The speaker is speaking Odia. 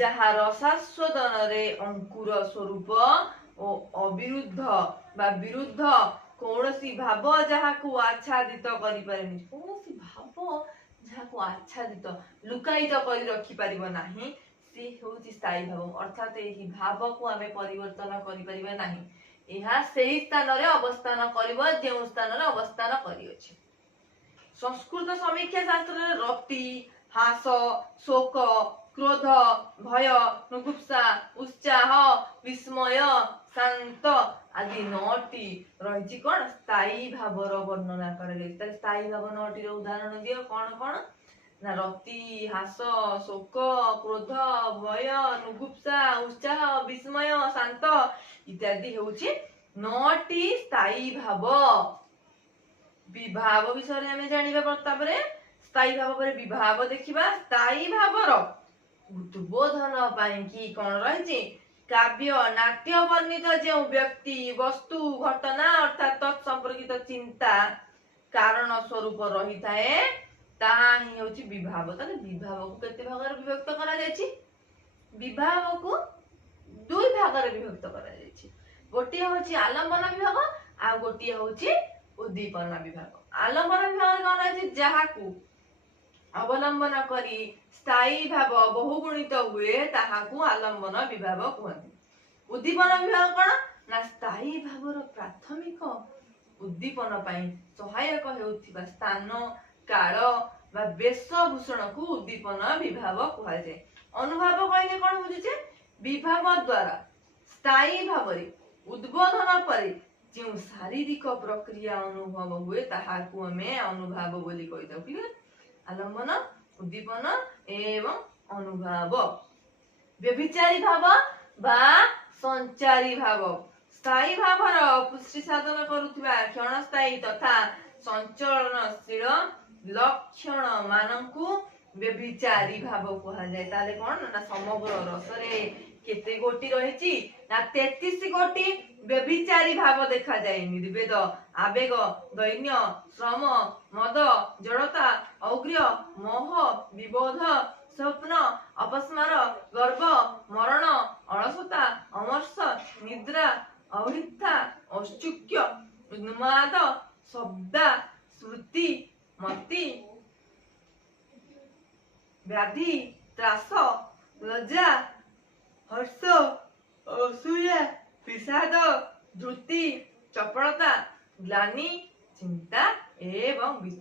ଯାହା ରସାସ୍ୱାଦନରେ ଅଙ୍କୁର ସ୍ୱରୂପ ଓ ଅବିରୁଦ୍ଧ ବା ବିରୁଦ୍ଧ କୌଣସି ଭାବ ଯାହାକୁ ଆଚ୍ଛାଦିତ କରିପାରେନି, କୌଣସି ଭାବ ଯାହାକୁ ଆଚ୍ଛାଦିତ ଲୁକାୟିତ କରି ରଖିପାରିବ ନାହିଁ, ସେ ହେଉଛି ସ୍ଥାୟୀ ଭାବ। ଅର୍ଥାତ୍ ଏହି ଭାବକୁ ଆମେ ପରିବର୍ତ୍ତନ କରିପାରିବା ନାହିଁ। ଏହା ସେହି ସ୍ଥାନରେ ଅବସ୍ଥାନ କରିବ ଯେଉଁ ସ୍ଥାନରେ ଅବସ୍ଥାନ କରିଅଛି। ସଂସ୍କୃତ ସମୀକ୍ଷା ଶାସ୍ତ୍ରରେ ରତି, ହାସ, ଶୋକ, କ୍ରୋଧ, ଭୟ, নুকুৎসা, ଉତ୍ସାହ, ବିସ୍ମୟ, ଶାନ୍ତ ଆଦି 9ଟି ରହିଛି କଣ ସ୍ଥାୟୀ ଭାବର ବର୍ଣ୍ଣନା କରାଯାଇଛି। ତାହେଲେ ସ୍ଥାୟୀ ଭାବ 9ଟିର ଉଦାହରଣ ଦିଅ। କଣ କଣ ନା ରତି, ହାସ, ଶୋକ, କ୍ରୋଧ, ଭୟ, নুকুৎসা, ଉତ୍ସାହ, ବିସ୍ମୟ, ଶାନ୍ତ ଇତ୍ୟାଦି ହେଉଛି 9ଟି ସ୍ଥାୟୀ ଭାବ। ବିଭାବ ବିଷୟରେ ଆମେ ଜାଣିବା। ତାପରେ ସ୍ଥାୟୀ ଭାବ ପରେ ବିଭାବ ଦେଖିବା। ସ୍ଥାୟୀ ଭାବର ଉଦ୍ବୋଧନ ପାଇଁ କି କଣ ରହିଛି କାବ୍ୟ ନାଟ୍ୟ ବର୍ଣ୍ଣିତ ଯେଉଁ ବ୍ୟକ୍ତି ବସ୍ତୁ ଘଟଣା ଅର୍ଥାତ୍ ତତ୍ ସମ୍ପର୍କିତ ଚିନ୍ତା କାରଣ ସ୍ୱରୂପ ରହିଥାଏ ତାହା ହିଁ ହେଉଛି ବିଭାବ। ତାହେଲେ ବିଭାବକୁ କେତେ ଭାଗରେ ବିଭକ୍ତ କରାଯାଇଛି? ବିଭାବକୁ 2 ଭାଗରେ ବିଭକ୍ତ କରାଯାଇଛି। ଗୋଟିଏ ହେଉଛି ଆଲମ୍ବନ ବିଭାଗ ଆଉ ଗୋଟିଏ ହେଉଛି ଉଦ୍ଦୀପନା ବିଭାଗ। ଆଲମ୍ବନ ବିଭାଗ କଣ ରହିଛି ଯାହାକୁ ଅବଲମ୍ବନ କରି ସ୍ଥାୟୀ ଭାବ ବହୁଗୁଣିତ ହୁଏ ତାହାକୁ ଆଲମ୍ବନ ବିଭାଗ କୁହନ୍ତି। ଉଦ୍ଦୀପନ ବିଭାଗ କଣ ନା ସ୍ଥାୟୀ ଭାବର ପ୍ରାଥମିକ ଉଦ୍ଦୀପନ ପାଇଁ ସହାୟକ ହେଉଥିବା ସ୍ଥାନ କାଳ ବା ବେଶଭୂଷଣକୁ ଉଦ୍ଦୀପନ ବିଭାଗ କୁହାଯାଏ। ଅନୁଭାବ କହିଲେ କଣ ବୁଝୁଛେ? ବିଭାଗ ଦ୍ୱାରା ସ୍ଥାୟୀ ଭାବରେ ଉଦ୍ବୋଧନ ପରେ ଯେଉଁ ଶାରୀରିକ ପ୍ରକ୍ରିୟା ଅନୁଭବ ହୁଏ ତାହାକୁ ଆମେ ଅନୁଭାବ ବୋଲି କହିଥାଉ। କ୍ଲିୟର? ଆଲମ୍ବନ, ଉଦ୍ଦୀପନ ଏବଂ ଅନୁଭାବ। ବ୍ୟଭିଚାରୀ ଭାବ ବା ସଞ୍ଚାରୀ ଭାବ ସ୍ଥାୟୀ ଭାବର ପୁଷ୍ଟି ସାଧନ କରୁଥିବା କ୍ଷଣସ୍ଥାୟୀ ତଥା ସଞ୍ଚଳନଶୀଳ ଲକ୍ଷଣ ମାନଙ୍କୁ ବ୍ୟଭିଚାରୀ ଭାବ କୁହାଯାଏ। ତାହେଲେ କଣ ନା ସମଗ୍ର ରସରେ କେତେ ଗୋଟି ରହିଛି ନା 33 ଗୋଟି ବ୍ୟଭିଚାରୀ ଭାବ ଦେଖାଯାଏ। ନିର୍ବେଦ, ଆବେଗ, ଦୈନ୍ୟ, ଶ୍ରମ, ମଦ, ଜଡ଼ତା, ଔଗ୍ର୍ୟ, ମୋହ, ବିବୋଧ, ସ୍ୱପ୍ନ, ଅପସ୍ମାର, ଗର୍ବ, ମରଣ, ଅଳସତା, ଅମର୍ଷ, ନିଦ୍ରା, ଅଭିଥା, ଔତ୍ସୁକ୍ୟ, ଉନ୍ମାଦ, ଶବ୍ଦା, ସ୍ମୃତି, ମତି, ବ୍ୟାଧି, ତ୍ରାସ, ଲଜ୍ଜା, ହର୍ଷ, ଅସୂୟା, ବିଷାଦ, ଧୃତି, ଚପଳତା, ଗ୍ଲାନି, ଚିନ୍ତା ଏବଂ ବିତର।